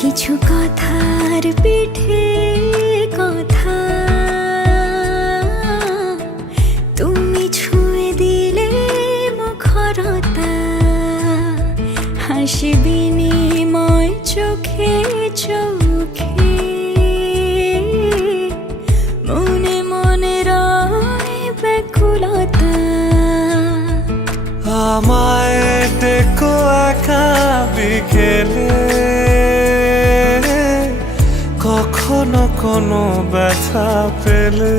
কিছু কথার পিঠে কথা তুমি ছুঁয়ে দিলে মুখরতা, হাসি বিনিময় চোখে চোখে, মনে মনে রয় ব্যাকুলতা। আমায় ডেকো একা বিকেলে, কখনো কোনো ব্যথা পেলে।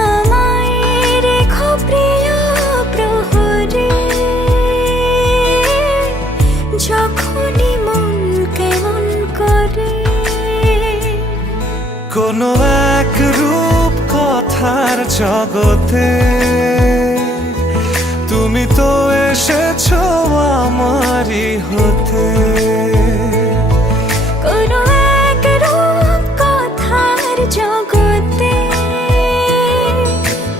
আমায় রেখো প্রিয় প্রহরে, যখনই মন কেমন করে। কোনো এক রূপ কথার জগতে তুমি তো এসেছো আমারই হতে। কোনো এক রূপ কথার জগতে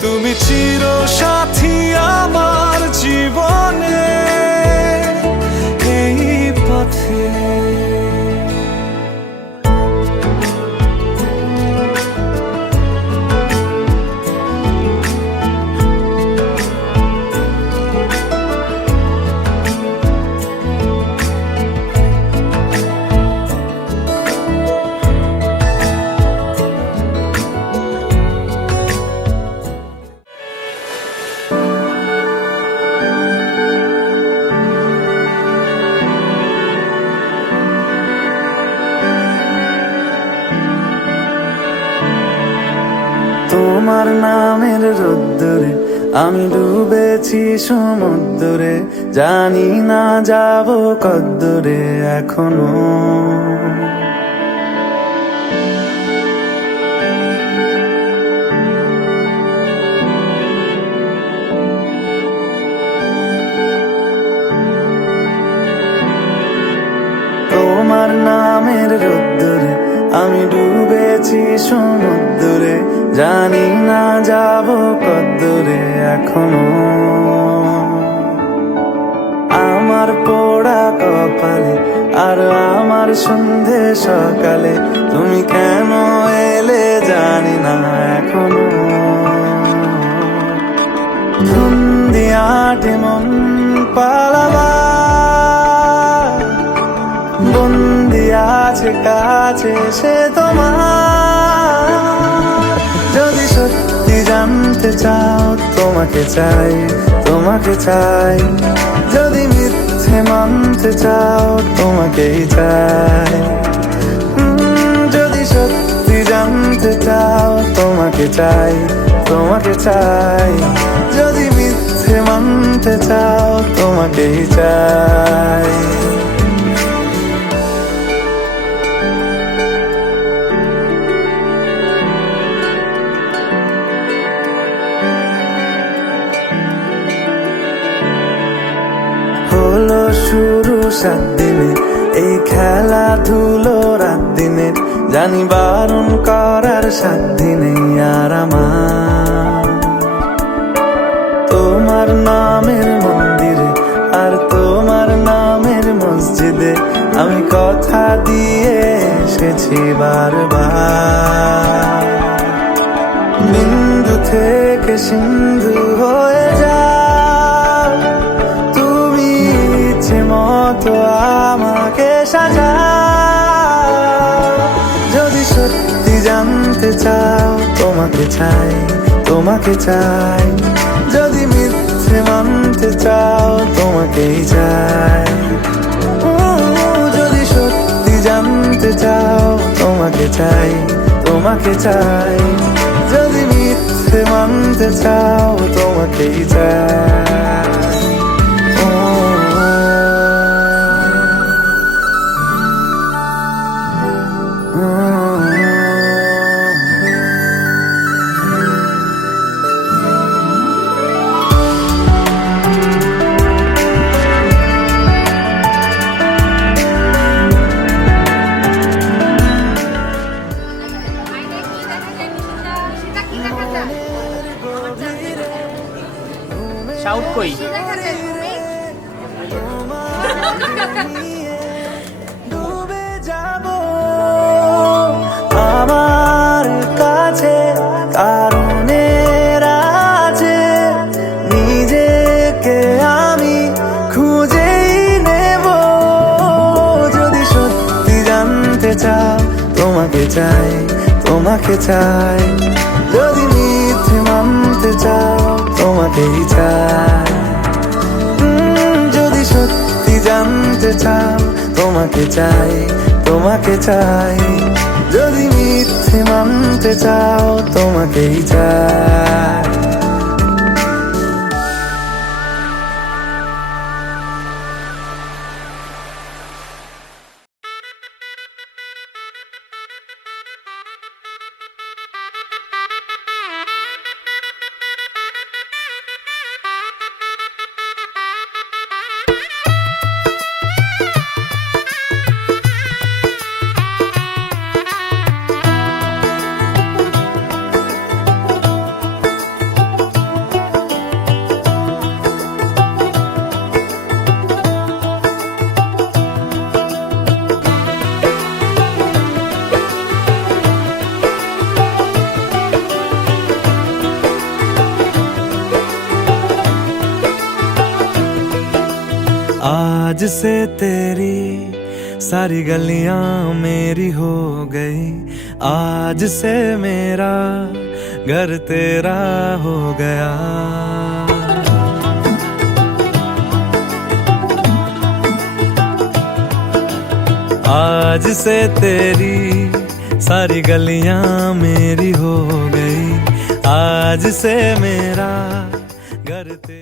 তুমি চির সাথী আমার জীবনে, এই পথে। তোমার নামের রোদ্দুরে আমি ডুবেছি সমুদ্রে, জানি না যাব কদ্দুরে এখনো। তোমার নামের রোদ্দুরে আমি ডুবেছি সমুদ্রে, জানি না যাব কদ্দুরে এখনো। আমার পোড়া কপালে আর আমার সন্ধে সকালে তুমি কেন এলে জানি না এখনো। ধুন্দি আটে মন পালাবা, বন্দি আছে কাছে সে তোমার। যদি সত্যি জানতে চাও তোমাকে চাই, তোমাকে চাই। যদি মিথ্যে মানতে চাও তোমাকেই চাই। যদি সত্যি জানতে চাও তোমাকে চাই, তোমাকে চাই। যদি মিথ্যে মানতে চাও তোমাকেই চাই। হলো শুরু 7 দিনে এই খেলাধুলো রাত দিনে, জানি বারণ করার সাধ্য নেই আর আমার। তোমার নামের মন্দিরে আর তোমার নামের মসজিদে আমি কথা দিয়ে এসেছি বারবার। বিন্দু থেকে সিন্ধু হয়ে যাও তুমি, ইচ্ছে মতো আমাকে সাজাও। যদি সত্যি জানতে চাও তোমাকে চাই, তোমাকে চাই। যদি মিথ্যে মানতে চাও তোমাকেই চাই। যদি সত্যি জানতে চাও তোমাকে চাই, তোমাকে চাই। যদি মিথ্যে মানতে চাও তোমাকেই চাই। চাও তোমাকে চাই, তোমাকে চাই। যদি মিথ্যে মানতে চাও তোমাকেই চাই। যদি সত্যি জানতে চাও তোমাকে চাই, তোমাকে চাই। যদি মিথ্যে মানতে চাও তোমাকেই চাই। आज से तेरी सारी गलियां मेरी हो गई, आज से मेरा घर तेरा हो गया। आज से तेरी सारी गलियां मेरी हो गई, आज से मेरा घर तेरा